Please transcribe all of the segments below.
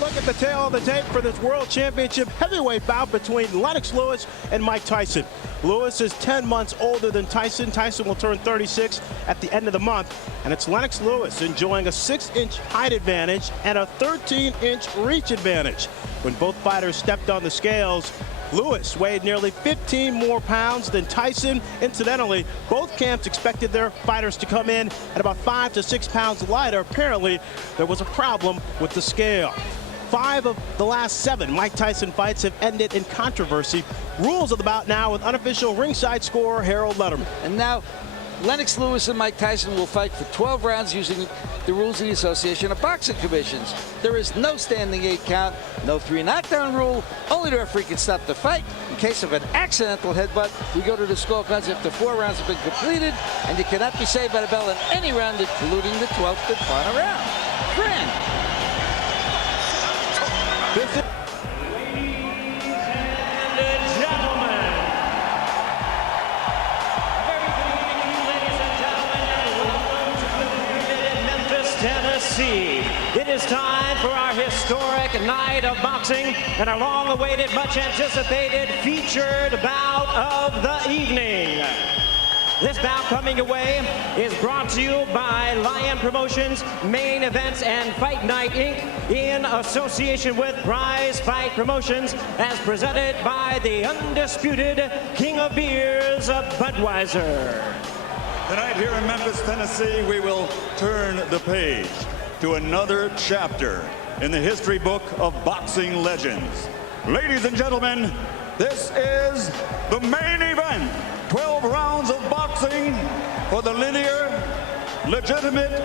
Look at the tail of the tape for this World Championship heavyweight bout between Lennox Lewis and Mike Tyson. Lewis is 10 months older than Tyson. Tyson will turn 36 at the end of the month. And it's Lennox Lewis enjoying a 6-inch height advantage and a 13-inch reach advantage. When both fighters stepped on the scales, Lewis weighed nearly 15 more pounds than Tyson. Incidentally, both camps expected their fighters to come in at about 5 to 6 pounds lighter. Apparently, there was a problem with the scale. 5 of the last 7 Mike Tyson fights have ended in controversy. Rules of the bout now with unofficial ringside scorer Harold Letterman. And now, Lennox Lewis and Mike Tyson will fight for 12 rounds using the rules of the Association of Boxing Commissions. There is no standing 8 count, no 3 knockdown rule. Only the referee can stop the fight. In case of an accidental headbutt, we go to the scorecards after 4 rounds have been completed, and you cannot be saved by the bell in any round, including the 12th and final round. Friend. Tennessee. It is time for our historic night of boxing and our long-awaited, much-anticipated featured bout of the evening. This bout coming away is brought to you by Lion Promotions, Main Events, and Fight Night, Inc. in association with Prize Fight Promotions, as presented by the undisputed King of Beers, Budweiser. Tonight here in Memphis, Tennessee, we will turn the page to another chapter in the history book of boxing legends. Ladies and gentlemen, this is the main event. 12 rounds of boxing for the linear, legitimate,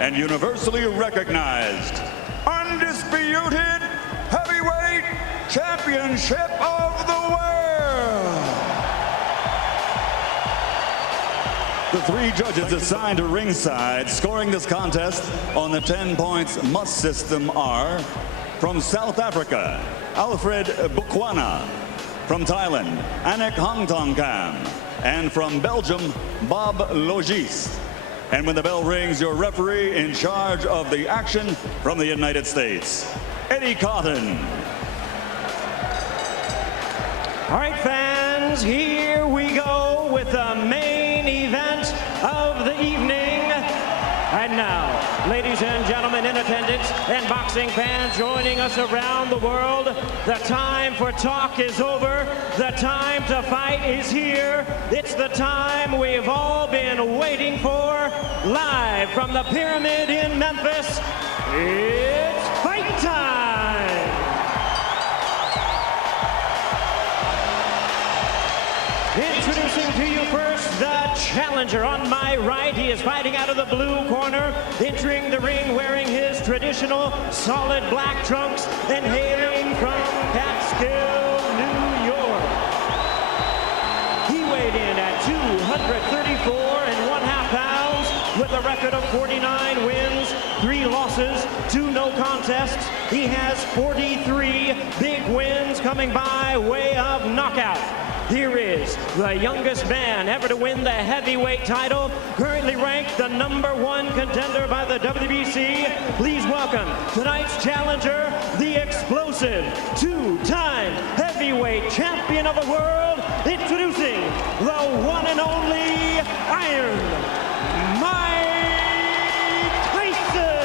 and universally recognized, undisputed heavyweight championship of the world. The 3 judges assigned to ringside scoring this contest on the 10 points must system are from South Africa, Alfred Bukwana, from Thailand, Anik Hongtongkam, and from Belgium, Bob Logis. And when the bell rings, your referee in charge of the action from the United States, Eddie Cotton. All right, fans, here we go with the main event of the evening. And now, ladies and gentlemen in attendance and boxing fans joining us around the world, the time for talk is over. The time to fight is here. It's the time we've all been waiting for. Live from the Pyramid in Memphis, it's fight time! Introducing to you first the challenger. On my right, he is fighting out of the blue corner, entering the ring wearing his traditional solid black trunks and hailing from Catskill, New York. He weighed in at 234 1/2 pounds with a record of 49 wins, 3 losses, 2 no contests. He has 43 big wins coming by way of knockout. Here is the youngest man ever to win the heavyweight title, currently ranked the #1 contender by the WBC. Please welcome tonight's challenger, the explosive 2-time heavyweight champion of the world, introducing the one and only Iron Mike Tyson.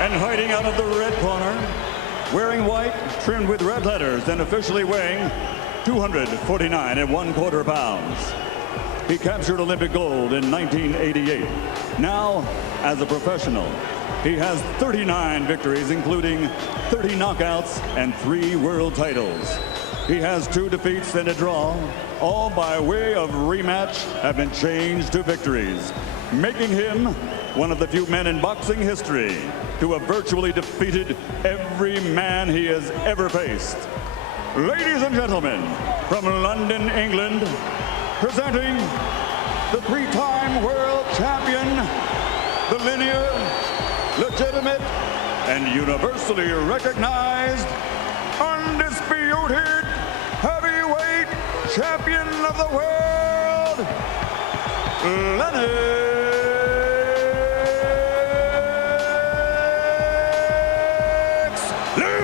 And hiding out of the red corner, wearing white, trimmed with red letters, and officially weighing 249 1/4 pounds. He captured Olympic gold in 1988. Now, as a professional, he has 39 victories, including 30 knockouts and 3 world titles. He has 2 defeats and a draw, all by way of rematch have been changed to victories, making him one of the few men in boxing history to have virtually defeated every man he has ever faced. Ladies and gentlemen, from London, England, presenting the 3-time world champion, the linear, legitimate, and universally recognized, undisputed heavyweight champion of the world, Lennox Lewis.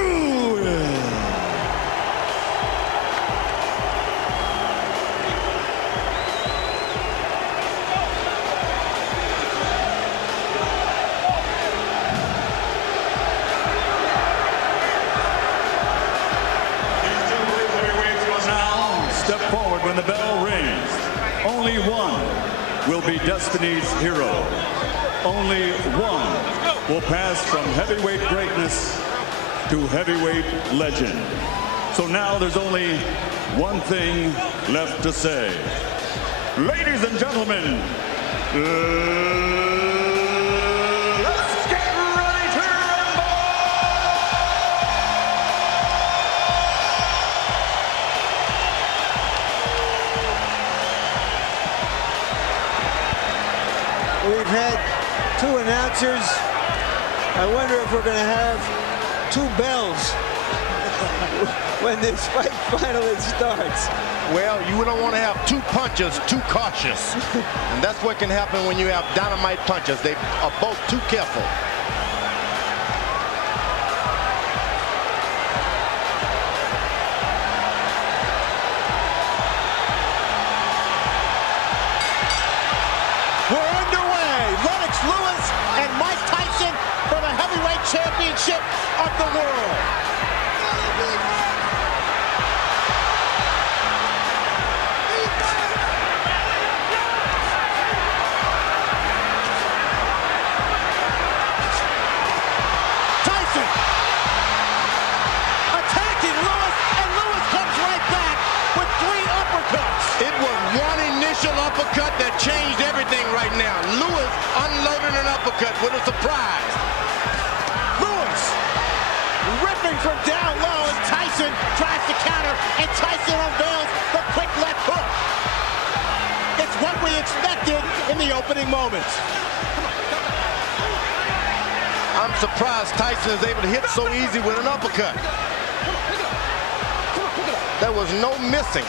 Step forward when the bell rings. Only one will be Destiny's hero. Only one will pass from heavyweight greatness to heavyweight legend. So now there's only one thing left to say. Ladies and gentlemen, let's get ready to rumble! We've had two announcers. I wonder if we're going to have two bells when this fight finally starts. Well, you don't want to have two punchers too cautious. And that's what can happen when you have dynamite punchers. They are both too careful. We're underway. Lennox Lewis and Mike Tyson for the heavyweight championship of the world. Tyson attacking Lewis, and Lewis comes right back with 3 uppercuts. It was one initial uppercut that changed everything right now. Lewis unloaded an uppercut with a surprise. Lewis ripping from down low as Tyson tries to counter, and Tyson unveils the quick left hook. It's what we expected in the opening moments. I'm surprised Tyson is able to hit so easy with an uppercut. There was no missing.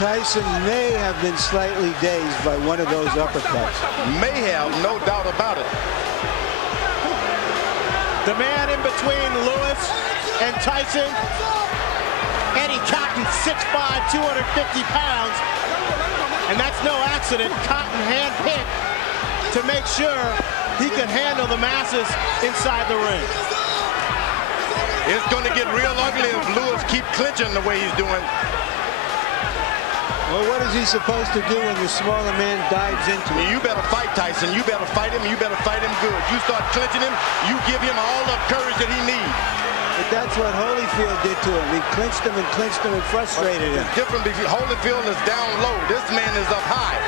Tyson may have been slightly dazed by one of those uppercuts. May have, no doubt about it. The man in between Lewis and Tyson, Eddie Cotton, 6'5", 250 pounds. And that's no accident. Cotton handpicked to make sure he can handle the masses inside the ring. It's going to get real ugly if Lewis keeps clinching the way he's doing. Well, what is he supposed to do when the smaller man dives into him? You better fight Tyson. You better fight him. You better fight him good. You start clinching him, you give him all the courage that he needs. But that's what Holyfield did to him. He clinched him and frustrated him. It's different because Holyfield is down low. This man is up high.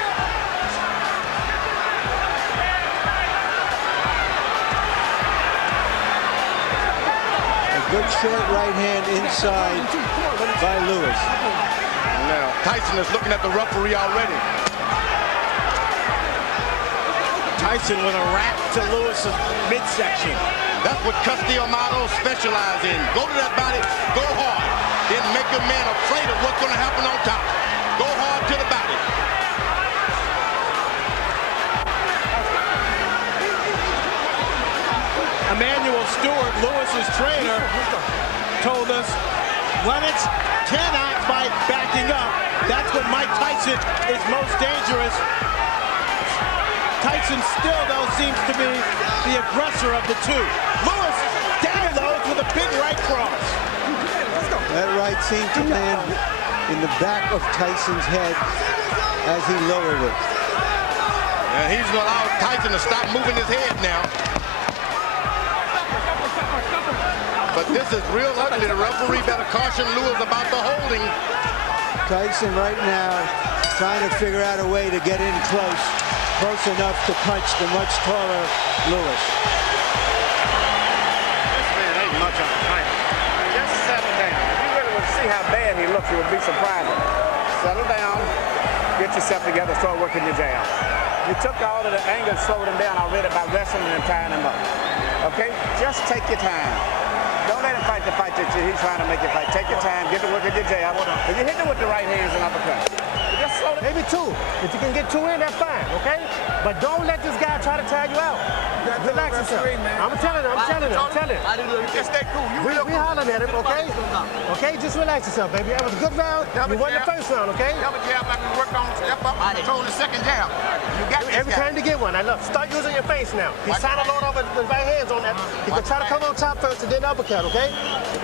A good short right hand inside by Lewis. Now, Tyson is looking at the referee already. Tyson with a rap to Lewis's midsection. That's what Castillo specialize in. Go to that body, go hard. Then make a man afraid of what's going to happen on top. Go hard to the body. Emmanuel Stewart, Lewis's trainer, told us Lennox cannot fight backing up. That's when Mike Tyson is most dangerous. Tyson still, though, seems to be the aggressor of the two. Lewis down low with a big right cross. That right seemed to land in the back of Tyson's head as he lowered it. And he's going to allow Tyson to stop moving his head now. But this is real ugly. The referee better caution Lewis about the holding. Tyson right now trying to figure out a way to get in close enough to punch the much taller Lewis. This man ain't much on the fight. Just settle down. If you really would see how bad he looks, it would be surprising. Settle down, get yourself together, start working your jab. You took all of the anger and slowed him down already by wrestling and tying him up. Okay? Just take your time. Don't let him fight the fight that he's trying to make you fight. Take your time, get to work at your jab. If you hit him with the right hands and uppercut, just slow down. Maybe 2. If you can get 2 in, that's fine, okay? But don't let this guy try to tire you out. Relax yourself. I'm telling him. Just stay cool. We hollering at him, okay? Okay, just relax yourself, baby. That was a good round. You won the first round, okay? Double jab, I can work on step up and control the second jab. You got this Every time you get one, I love. Start using your face now. He's trying to load up with right hands on that. He can try to come on top first and then uppercut, okay?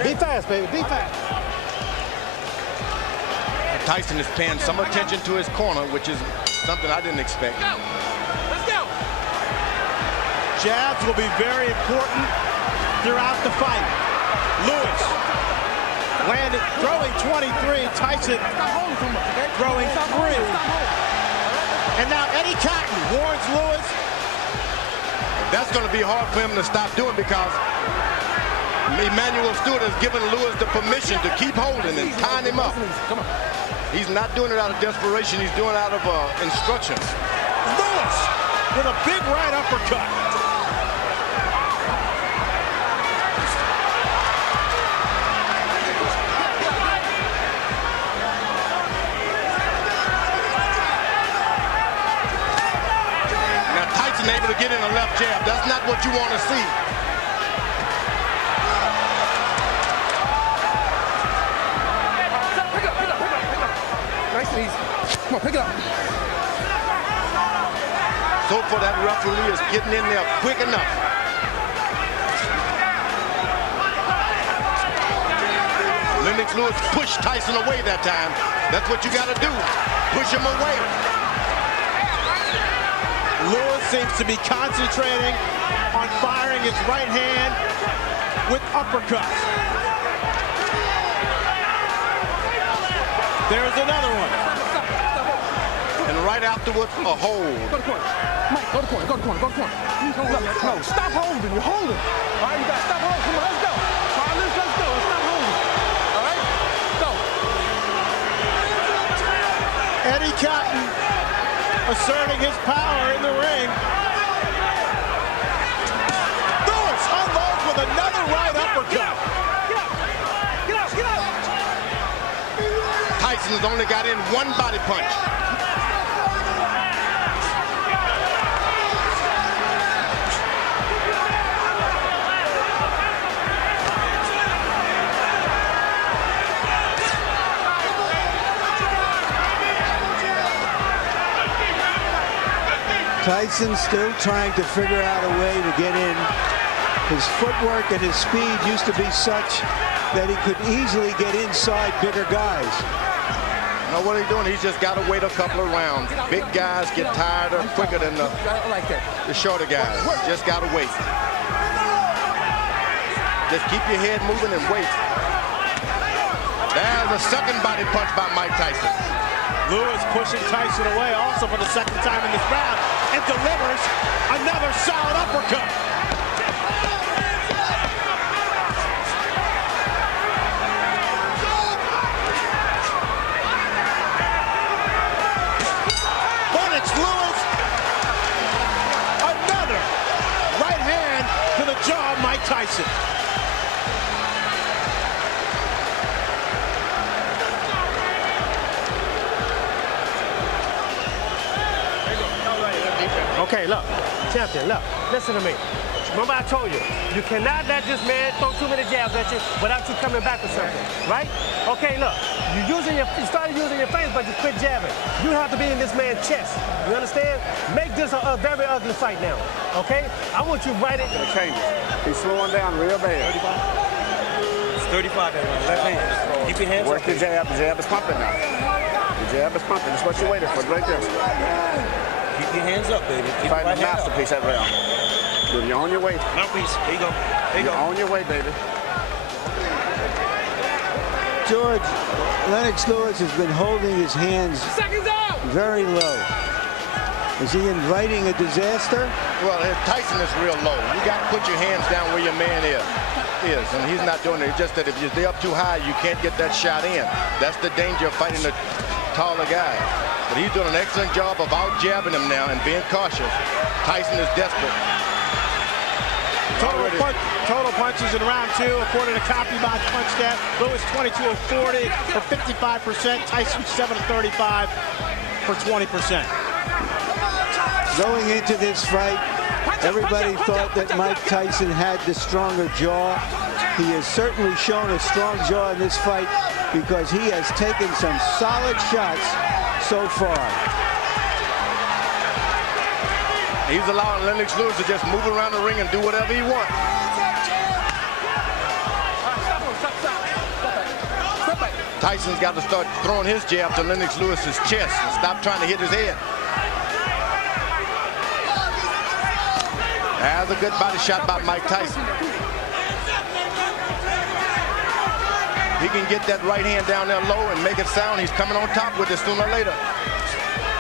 Be fast, baby. Be fast. Tyson is paying some attention to his corner, which is something I didn't expect. Let's go. Jabs will be very important throughout the fight. Lewis landed, throwing 23. Tyson throwing 3. And now Eddie Cotton warns Lewis. That's going to be hard for him to stop doing because Emmanuel Stewart has given Lewis the permission to keep holding and tying him up. He's not doing it out of desperation. He's doing it out of instruction. Lewis with a big right uppercut. Now Tyson able to get in a left jab. That's not what you want to see. Come on, pick it up. So for that referee is getting in there quick enough. Lennox Lewis pushed Tyson away that time. That's what you got to do. Push him away. Lewis seems to be concentrating on firing his right hand with uppercuts. There's another one. And right afterwards, a hold. Go to corner. Mike, go to corner, go to corner, go to corner. No, stop holding. You're holding. All right, you got to stop holding. Come on, let's go. All right, let's go. Let's stop holding. All right, go. Eddie Cotton asserting his power in the ring. Lewis unloads with another right uppercut. Get out, get out. Tyson has only got in one body punch. Tyson still trying to figure out a way to get in. His footwork and his speed used to be such that he could easily get inside bigger guys. Now what he's doing, he's just got to wait a couple of rounds. Big guys get tired quicker than the shorter guys. Just got to wait. Just keep your head moving and wait. There's a second body punch by Mike Tyson. Lewis pushing Tyson away also for the second time in this round and delivers another solid uppercut. Lennox Lewis, another right hand to the jaw of Mike Tyson. Okay, look, champion, look, listen to me. Remember I told you, you cannot let this man throw too many jabs at you without you coming back with something, right? Okay, look, you started using your face, but you quit jabbing. You have to be in this man's chest. You understand? Make this a very ugly fight now, okay? I want you right in. Change it. He's slowing down real bad. It's 35 there, left hand. Keep your hands Work up. the jab. The jab is pumping now. The jab is pumping. That's what you're waiting for, right there. Keep your hands up, baby. Keep Fighting right the hand up. masterpiece that round. You're on your way. Mouthpiece. There you go. There you You're go. on your way, baby. George, Lennox Lewis has been holding his hands very low. Is he inviting a disaster? Well, Tyson is real low. You got to put your hands down where your man is, and he's not doing it. It's just that if you're up too high, you can't get that shot in. That's the danger of fighting the taller guy. But he's doing an excellent job of out-jabbing him now and being cautious. Tyson is desperate. Total punches in round 2, according to CopyBot PunchStat. Lewis 22 of 40 for 55%. Tyson 7 of 35 for 20%. Going into this fight, everybody thought that Mike Tyson had the stronger jaw. He has certainly shown a strong jaw in this fight because he has taken some solid shots so far. He's allowing Lennox Lewis to just move around the ring and do whatever he wants. Tyson's got to start throwing his jab to Lennox Lewis's chest and stop trying to hit his head. That's a good body shot by Mike Tyson. He can get that right hand down there low and make it sound. He's coming on top with it sooner or later.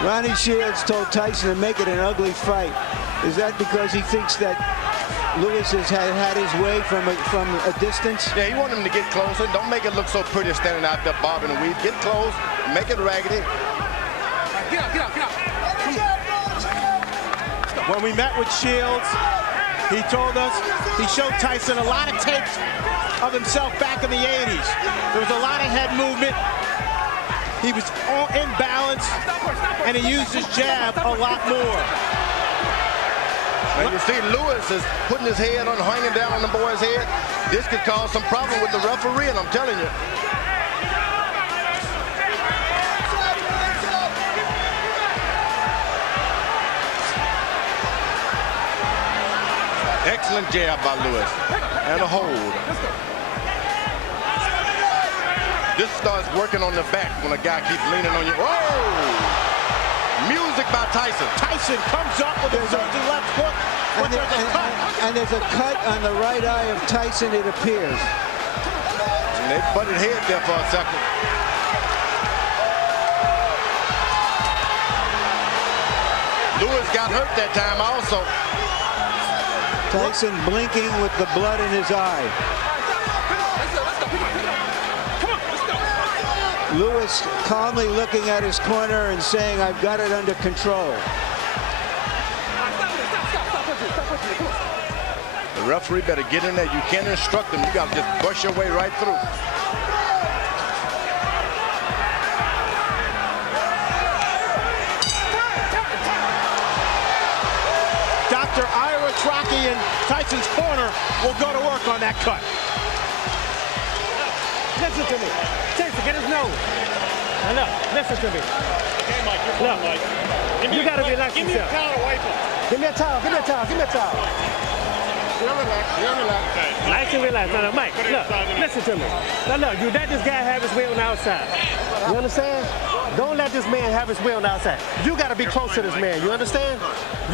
Ronnie Shields told Tyson to make it an ugly fight. Is that because he thinks that Lewis has had his way from a distance? Yeah, he wanted him to get closer. Don't make it look so pretty standing out there bobbing and weave. Get close, make it raggedy. Get out. When we met with Shields, he told us he showed Tyson a lot of tapes of himself back in the 80s. There was a lot of head movement. He was all in balance, and he used his jab a lot more. And you see Lewis is putting his head on, hanging down on the boy's head. This could cause some problem with the referee, and I'm telling you. Excellent jab by Lewis. And a hold. This starts working on the back when a guy keeps leaning on you. Whoa! Music by Tyson. Tyson comes up with a surging left hook. And there's a cut on the right eye of Tyson, it appears. And they butted head there for a second. Lewis got hurt that time also. Tyson blinking with the blood in his eye. Lewis calmly looking at his corner and saying, I've got it under control. The referee better get in there. You can't instruct him. You got to just push your way right through. Dr. Ira Trocchi in Tyson's corner will go to work on that cut. Listen to me. Tyson, get his nose. Look, listen to me. Okay, Mike, you're fine, Mike. You got to relax Give me a yourself. towel to wipe him. Give me a towel. Give me a towel. Give me a towel. You're relaxed. Okay. Nice and relaxed. Now, Mike, Put it look, inside the net. listen to me. Now, look, you let this guy have his way on the outside. You understand? Don't let this man have his way on the outside. You got to be close to this man. You understand?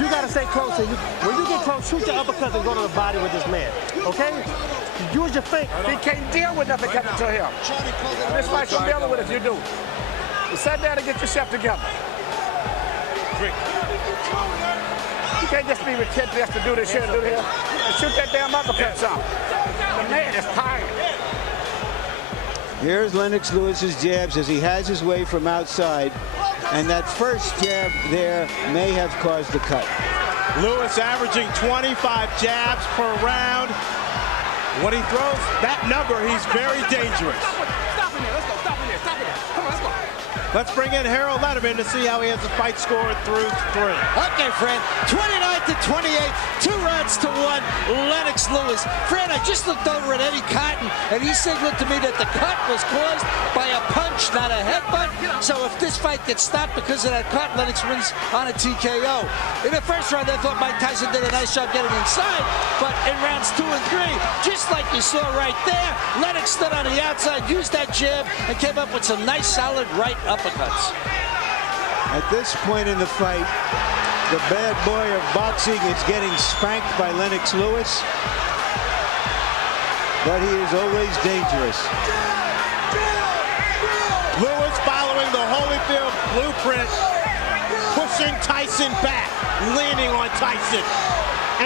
You got to stay close. When you get close, shoot your uppercut and go to the body with this man. Okay? Use your feet. He can't deal with nothing coming to him. This fight's gonna deal with it if you do. You sit down and get yourself together. You can't just be relentless to do this shit and do this. And shoot that damn uppercut some. The man is tired. Here's Lennox Lewis's jabs as he has his way from outside. And that first jab there may have caused the cut. Lewis averaging 25 jabs per round. When he throws that number, he's very dangerous. Stop in there. Let's go. Stop in there. Stop in there. Come on, let's go. Let's bring in Harold Letterman to see how he has the fight scored through 3. Okay, Fred, 29-28, 2 rounds to 1, Lennox Lewis. Fred, I just looked over at Eddie Cotton, and he signaled to me that the cut was caused by a punch, not a headbutt. So if this fight gets stopped because of that cut, Lennox wins on a TKO. In the first round, I thought Mike Tyson did a nice job getting inside, but in rounds 2 and 3, just like you saw right there, Lennox stood on the outside, used that jab, and came up with some nice, solid right uppercuts. At this point in the fight, the bad boy of boxing is getting spanked by Lennox Lewis, but he is always dangerous. Lewis following the Holyfield blueprint, pushing Tyson back, leaning on Tyson.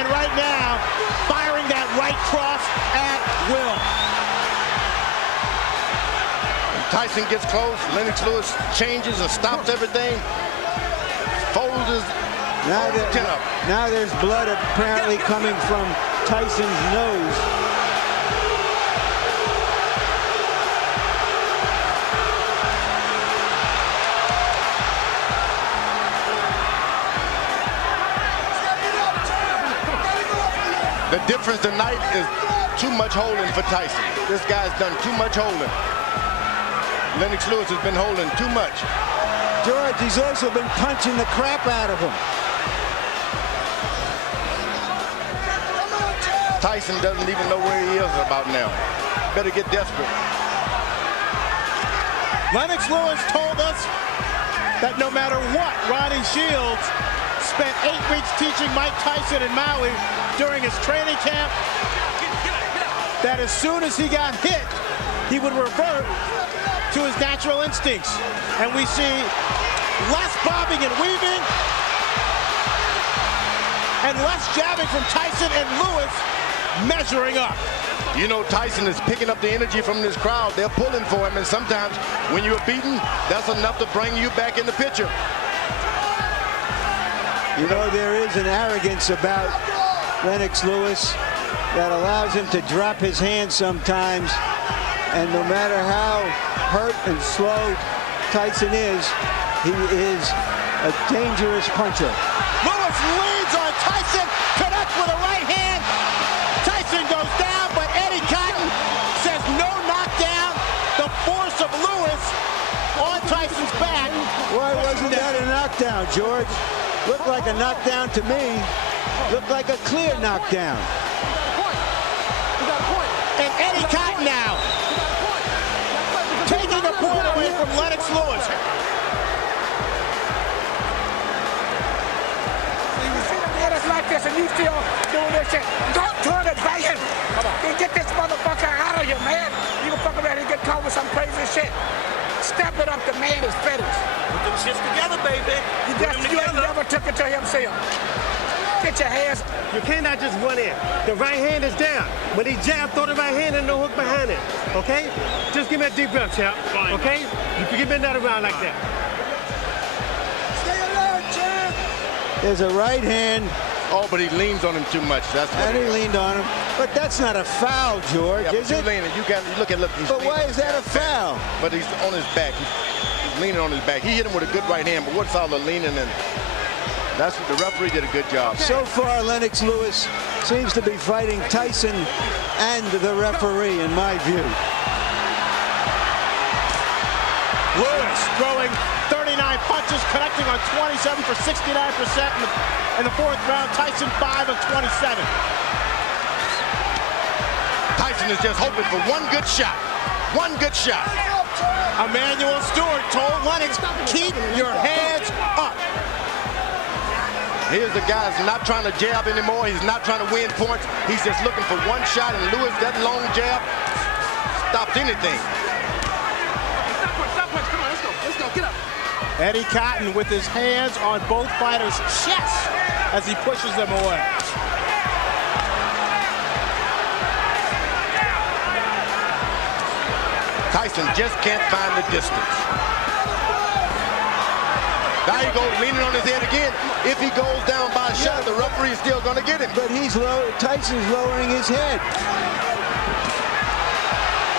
And right now, firing that right cross at will. Tyson gets close. Lennox Lewis changes and stops everything. Folds his chin up. Now there's blood apparently coming from Tyson's nose. The difference tonight is too much holding for Tyson. This guy's done too much holding. Lennox Lewis has been holding too much. George, he's also been punching the crap out of him. Tyson doesn't even know where he is about now. Better get desperate. Lennox Lewis told us that no matter what, Ronnie Shields spent 8 weeks teaching Mike Tyson in Maui during his training camp, that as soon as he got hit, he would revert to his natural instincts. And we see less bobbing and weaving and less jabbing from Tyson, and Lewis measuring up. You know, Tyson is picking up the energy from this crowd. They're pulling for him, and sometimes when you're beaten, that's enough to bring you back in the picture. You know, there is an arrogance about Lennox Lewis that allows him to drop his hands sometimes, and no matter how hurt and slow Tyson is, he is a dangerous puncher. Lewis leads on Tyson, connects with a right hand. Tyson goes down, but Eddie Cotton says no knockdown. The force of Lewis on Tyson's back. Why wasn't that a knockdown, George? Looked like a knockdown to me. Looked like a clear knockdown. And Eddie Cotton now taking a point away from Lennox Lewis. It's like this, and you still doing this shit. Don't turn it back in. Then get this motherfucker out of here, man. You can fuck around and get caught with some crazy shit. Step it up, the man is finished. Put them shits together, baby. You ain't never took it to himself. Get your hands. You cannot just run in. The right hand is down. When he jab, throw the right hand and no hook behind it. Okay? Just give me a deep breath, champ. Okay? You can bend that around like that. Stay alert, champ. There's a right hand. Oh, but he leans on him too much. That's what And it he is. leaned on him. But that's not a foul, George, Yeah, is but it? leaning. You got look at he's But leaning why on is his that a foul? But he's on his back. He's leaning on his back. He hit him with a good right hand, but what's all the leaning and that's what the referee did a good job. So far, Lennox Lewis seems to be fighting Tyson and the referee, in my view. Lewis throwing 39 punches, connecting on 27 for 69% in the fourth round. Tyson 5 of 27. Tyson is just hoping for one good shot. One good shot. Emmanuel Stewart told Lennox, keep your hands up. Here's the guy who's not trying to jab anymore. He's not trying to win points. He's just looking for one shot, and Lewis, that long jab stopped anything. Eddie Cotton with his hands on both fighters' chests as he pushes them away. Tyson just can't find the distance. Now he goes leaning on his head again. If he goes down by a shot, the referee is still going to get him. But Tyson's lowering his head.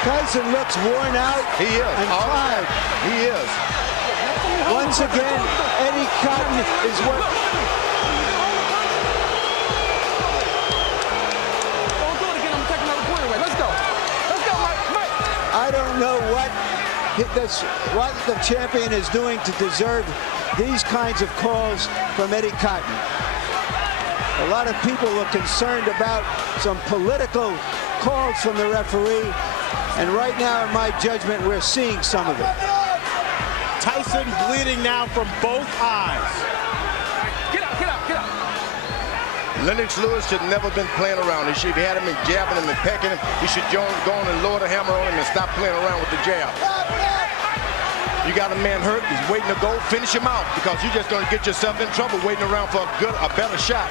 Tyson looks worn out He is. and All tired. right. He is. Once again, Eddie Cotton is what... Don't do it again. I'm taking another point away. Let's go. Let's go, Mike. I don't know what the champion is doing to deserve these kinds of calls from Eddie Cotton. A lot of people are concerned about some political calls from the referee, and right now, in my judgment, we're seeing some of it. Tyson bleeding now from both eyes. Get up. Lennox Lewis should never been playing around. He should have had him and jabbing him and pecking him. He should go on and lower the hammer on him and stop playing around with the jab. You got a man hurt, he's waiting to go, finish him out, because you're just going to get yourself in trouble waiting around for a better shot.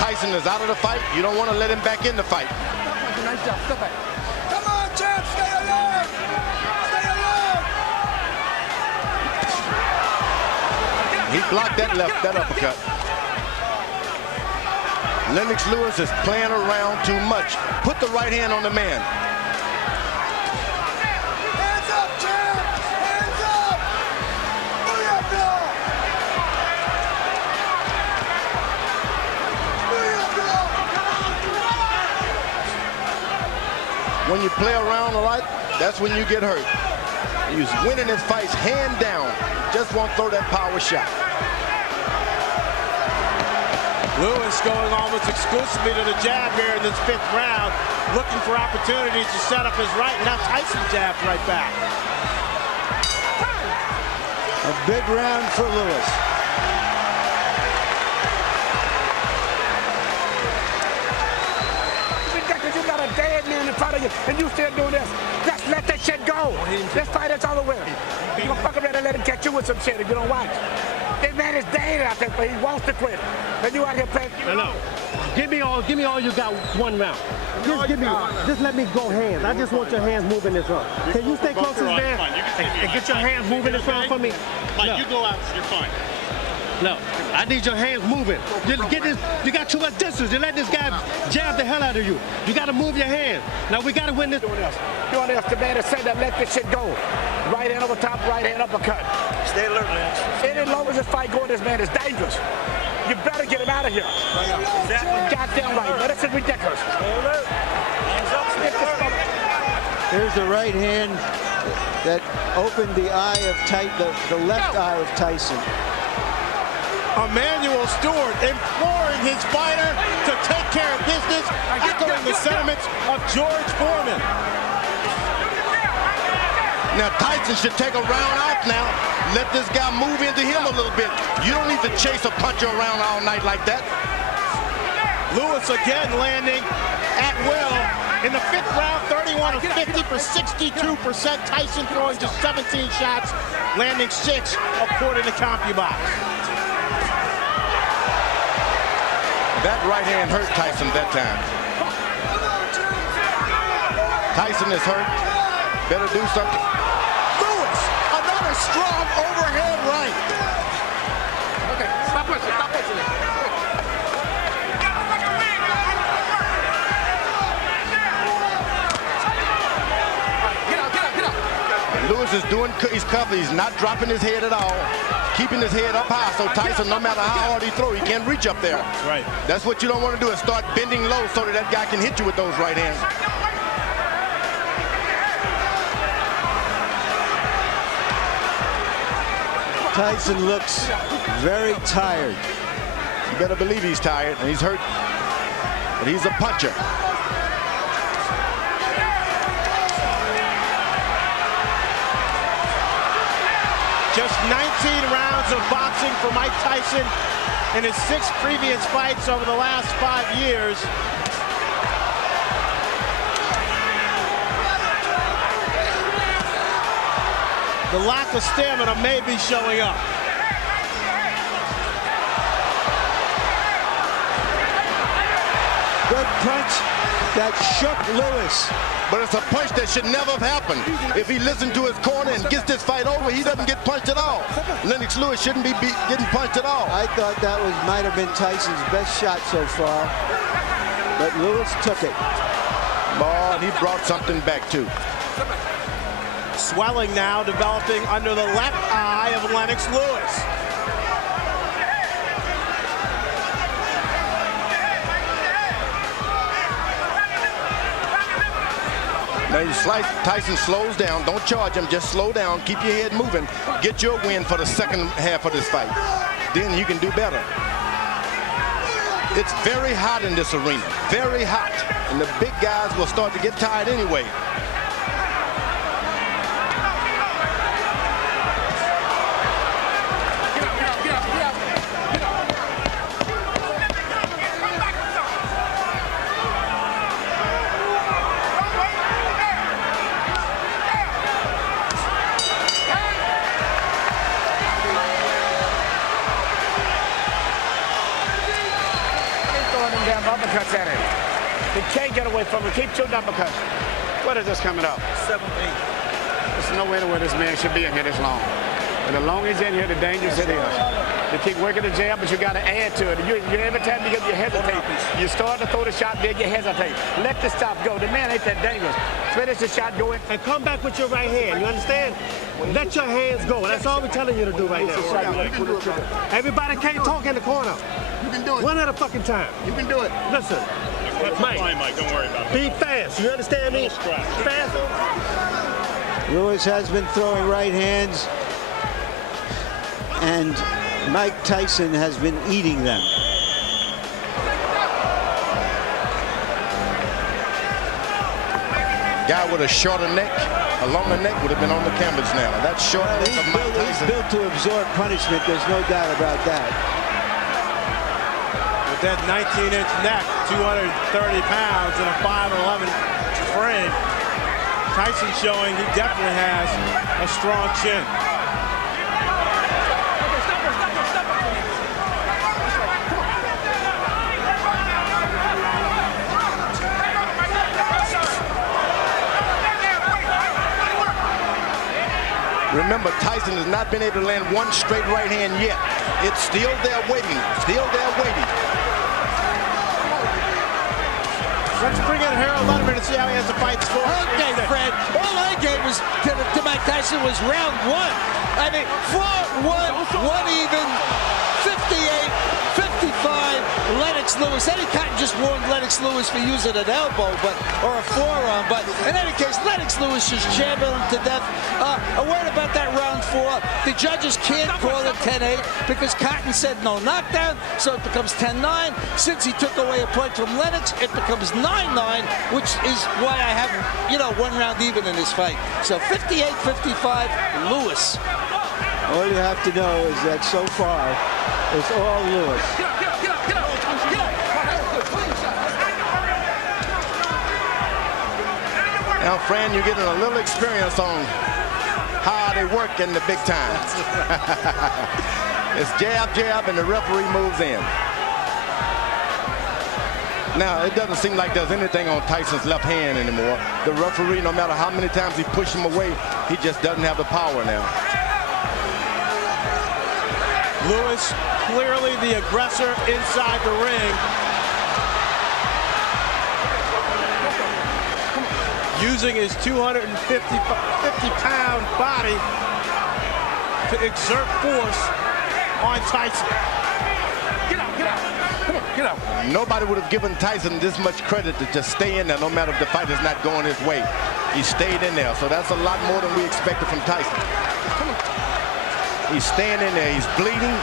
Tyson is out of the fight. You don't want to let him back in the fight. Nice job. Step back. Come on, champ. Stay alert. Stay alert. He blocked that uppercut. Lennox Lewis is playing around too much. Put the right hand on the man. Hands up, champ! Hands up! Booyah! When you play around a lot, that's when you get hurt. He's winning his fights hand down. Just won't throw that power shot. Lewis going almost exclusively to the jab here in this 5th round, looking for opportunities to set up his right. Now Tyson jabs right back. A big round for Lewis. You got a dead man in front of you, and you still doing this. Just let that shit go. This fight is over with. You gonna fuck around and let him catch you with some shit if you don't watch. This man is dead out there, but he wants to quit. And you out here playing. No. Give me all you got 1 round. Just let me go hands. I just want your hands moving this round. Can you stay close to this man and get your hands moving this round for me? Mike, you go out, you're fine. No, I need your hands moving. You got too much distance. You let this guy jab the hell out of you. You got to move your hands. Now we got to win this. You want to ask the man to say that, let this shit go. Right hand over top, right hand uppercut. Stay alert, man. Any longer this fight going, this man is dangerous. You better get him out of here. Exactly. Goddamn right. Now, this is ridiculous. Stay alert. Hands up, stay alert. Here's the right hand that opened the eye of the left eye of Tyson. Emmanuel Stewart imploring his fighter to take care of business, echoing the sentiments of George Foreman. Now Tyson should take a round off now. Let this guy move into him a little bit. You don't need to chase a puncher around all night like that. Lewis again landing at will. In the 5th round, 31 of 50 for 62%. Tyson throwing just 17 shots, landing 6 according to CompuBox. That right hand hurt Tyson that time. Tyson is hurt. Better do something. Lewis, another strong overhand right. Okay, stop pushing, stop pushing. Lewis is doing, he's covered. He's not dropping his head at all. Keeping his head up high, so Tyson, no matter how hard he throws, he can't reach up there. Right. That's what you don't want to do, is start bending low so that guy can hit you with those right hands. Tyson looks very tired. You better believe he's tired, and he's hurt, but he's a puncher. Just 19 rounds of boxing for Mike Tyson in his 6 previous fights over the last 5 years. The lack of stamina may be showing up. Good punch that shook Lewis. But it's a punch that should never have happened. If he listened to his corner and gets this fight over, he doesn't get punched at all. Lennox Lewis shouldn't be getting punched at all. I thought that might have been Tyson's best shot so far, but Lewis took it. Ball, and he brought something back too. Swelling now developing under the left eye of Lennox Lewis. Now Tyson slows down. Don't charge him. Just slow down. Keep your head moving. Get your win for the second half of this fight. Then you can do better. It's very hot in this arena. Very hot. And the big guys will start to get tired anyway. Uppercuts at him. He can't get away from him. Keep shooting uppercuts. What is this coming up? 7-8. There's no way to where this man should be in here this long. And the longer he's in here, the dangerous it is. You keep working the jab, but you got to add to it. Every time you hesitate, you start to throw the shot, then you hesitate. Let the stop go. The man ain't that dangerous. Finish the shot going. And come back with your right hand. You understand? Let your hands go. That's all we're telling you to do right now. Everybody can't talk in the corner. You can do it. One at a fucking time. You can do it. Listen, Mike, Don't worry about it. be fast. You understand me? Fast. Lewis has been throwing right hands, and Mike Tyson has been eating them. Guy with a shorter neck, a longer neck would have been on the canvas now. That short neck of Mike He's Tyson. built to absorb punishment. There's no doubt about that. With that 19-inch neck, 230 pounds, and a 5'11" frame, Tyson showing he definitely has a strong chin. Remember, Tyson has not been able to land one straight right hand yet. It's still there waiting, still there waiting. Let's bring in Harold Letterman and see how he has to fight this for. Okay, Fred. All I gave was to Mike Tyson was round one. I mean, 4-1, one even, 58, 55. Lennox Lewis. Eddie Cotton just warned Lennox Lewis for using an elbow, or a forearm. But in any case, Lennox Lewis just jabbing him to death. A word about that round 4. The judges can't call it 10-8 because Cotton said no knockdown, so it becomes 10-9. Since he took away a point from Lennox, it becomes 9-9, which is why I have, one round even in this fight. So 58-55, Lewis. All you have to know is that so far, it's all Lewis. Now, Fran, you're getting a little experience on how they work in the big time. It's jab, jab, and the referee moves in. Now, it doesn't seem like there's anything on Tyson's left hand anymore. The referee, no matter how many times he pushes him away, he just doesn't have the power now. Lewis, clearly the aggressor inside the ring. Using his 250-pound body to exert force on Tyson. Get out, get out. Come on, get out. Nobody would have given Tyson this much credit to just stay in there no matter if the fight is not going his way. He stayed in there, so that's a lot more than we expected from Tyson. Come on. He's staying in there. He's bleeding.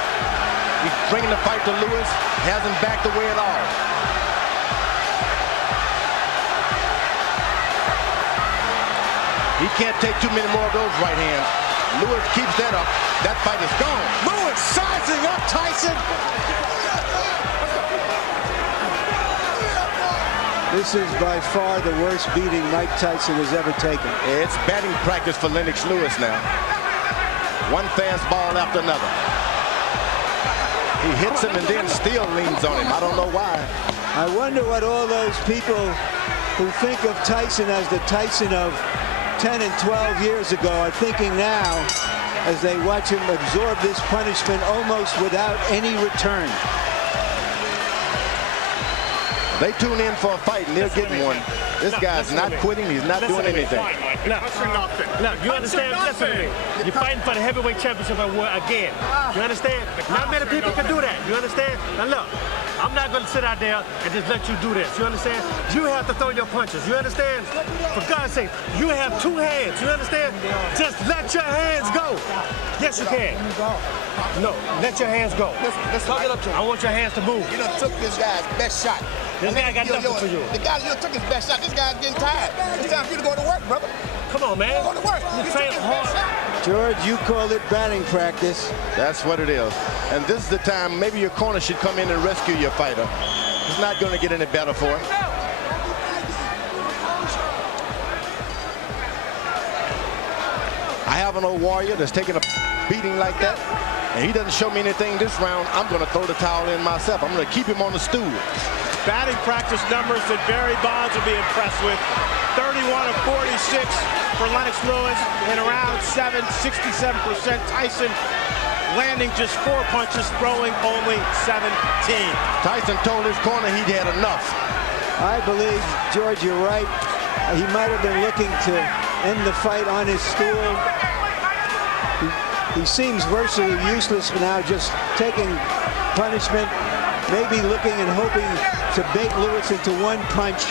He's bringing the fight to Lewis. Hasn't backed away at all. He can't take too many more of those right hands. Lewis keeps that up. That fight is gone. Lewis sizing up Tyson. This is by far the worst beating Mike Tyson has ever taken. It's batting practice for Lennox Lewis now. One fastball after another. He hits him and then still leans on him. I don't know why. I wonder what all those people who think of Tyson as the Tyson of 10 and 12 years ago are thinking now as they watch him absorb this punishment almost without any return. They tune in for a fight and they're getting one. This guy's not quitting. He's not doing anything. Look, you understand? Listen to me. You're fighting for the heavyweight championship again. You understand? Not many people can do that. You understand? Now look, I'm not going to sit out there and just let you do this. You understand? You have to throw your punches. You understand? For God's sake, you have two hands. You understand? Just let your hands go. Yes, you can. No, let your hands go. Let's talk it up to him. I want your hands to move. You done took this guy's best shot. This guy got nothing for you. The guy you took his best shot. This guy's getting tired. It's time for you to go to work, brother. Come on, man. Go to work. You train hard. George, you called it batting practice. That's what it is. And this is the time maybe your corner should come in and rescue your fighter. It's not going to get any better for him. I have an old warrior that's taking a beating like that, and he doesn't show me anything this round. I'm going to throw the towel in myself. I'm going to keep him on the stool. Batting practice numbers that Barry Bonds will be impressed with. 31 of 46 for Lennox Lewis in round 7, 67%. Tyson landing just 4 punches, throwing only 17. Tyson told his corner he'd had enough. I believe, George, you're right. He might have been looking to end the fight on his stool. He seems virtually useless now, just taking punishment, maybe looking and hoping to bait Lewis into one punch.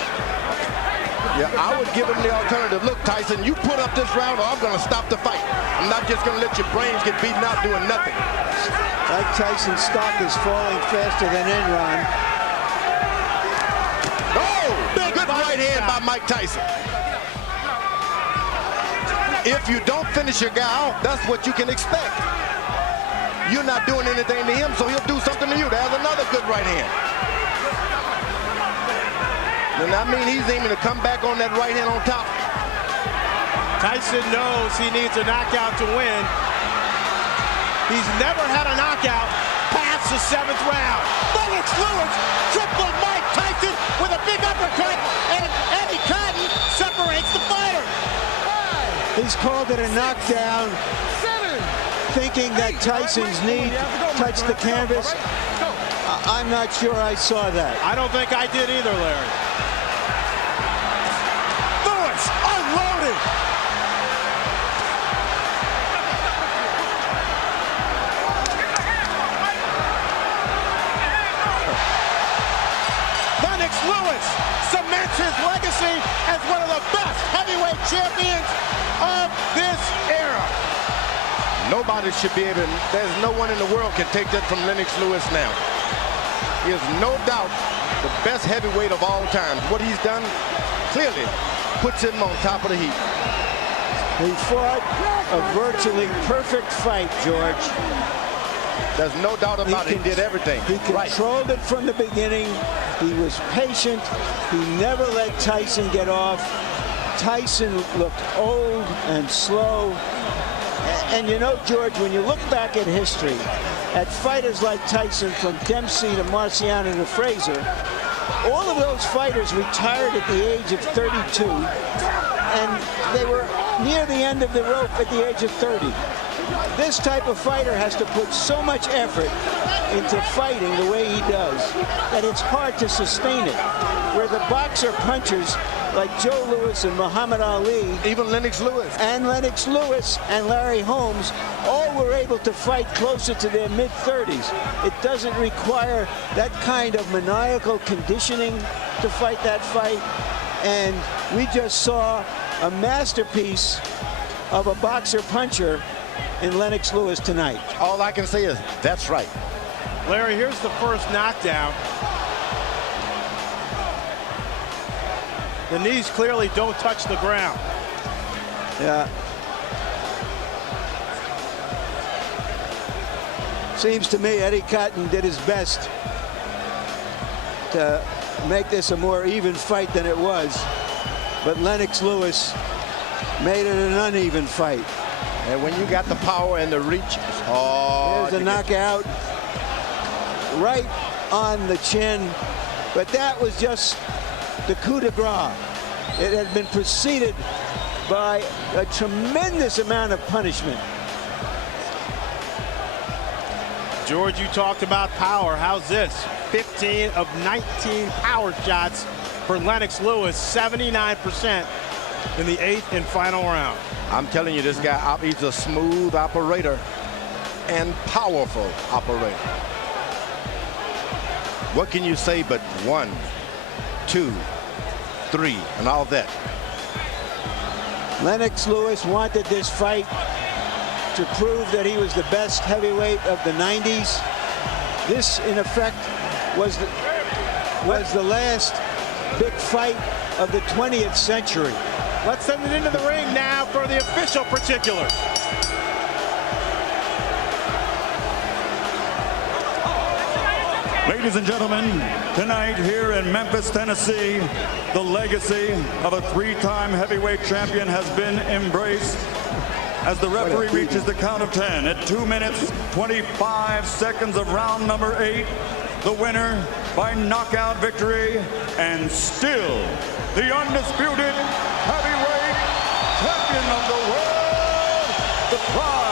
Yeah, I would give him the alternative. Look, Tyson, you put up this round or I'm going to stop the fight. I'm not just going to let your brains get beaten out doing nothing. Mike Tyson's stock is falling faster than Enron. Oh, good right hand by Mike Tyson. If you don't finish your guy out, that's what you can expect. You're not doing anything to him, so he'll do something to you. There's another good right hand. And I mean, he's aiming to come back on that right hand on top. Tyson knows he needs a knockout to win. He's never had a knockout past the 7th round. Lennox Lewis tripled Mike Tyson with a big uppercut, and Eddie Cotton separates the fighter. He's called it a knockdown, thinking that Tyson's knee touched the canvas. I'm not sure I saw that. I don't think I did either, Larry. Lewis unloaded. Lennox Lewis cements his legacy as one of the best heavyweight champions of this era. Nobody should be able to, there's no one in the world can take that from Lennox Lewis now. He is no doubt the best heavyweight of all time. What he's done clearly puts him on top of the heap. He fought a virtually perfect fight, George. There's no doubt about it. He did everything. He controlled it from the beginning. He was patient. He never let Tyson get off. Tyson looked old and slow. And you know, George, when you look back at history, at fighters like Tyson, from Dempsey to Marciano to Frazier, all of those fighters retired at the age of 32, and they were near the end of the rope at the age of 30. This type of fighter has to put so much effort into fighting the way he does that it's hard to sustain it. Where the boxer punchers like Joe Louis and Muhammad Ali, even Lennox Lewis and Larry Holmes, all were able to fight closer to their mid-30s. It doesn't require that kind of maniacal conditioning to fight that fight. And we just saw a masterpiece of a boxer puncher in Lennox Lewis tonight. All I can say is that's right. Larry, here's the first knockdown. The knees clearly don't touch the ground. Yeah. Seems to me Eddie Cotton did his best to make this a more even fight than it was. But Lennox Lewis made it an uneven fight. And when you got the power and the reach, it's hard. There's a knockout right on the chin. But that was just the coup de grace. It had been preceded by a tremendous amount of punishment. George, you talked about power. How's this? 15 of 19 power shots for Lennox Lewis, 79% in the 8th and final round. I'm telling you, this guy, he's a smooth operator and powerful operator. What can you say but 1, 2, 3, and all that? Lennox Lewis wanted this fight to prove that he was the best heavyweight of the 90s. This, in effect, was the last big fight of the 20th century. Let's send it into the ring now for the official particulars. Ladies and gentlemen, tonight here in Memphis, Tennessee, the legacy of a 3-time heavyweight champion has been embraced as the referee reaches the count of 10 at 2 minutes, 25 seconds of round number 8. The winner by knockout victory, and still the undisputed heavyweight champion of the world, the Pride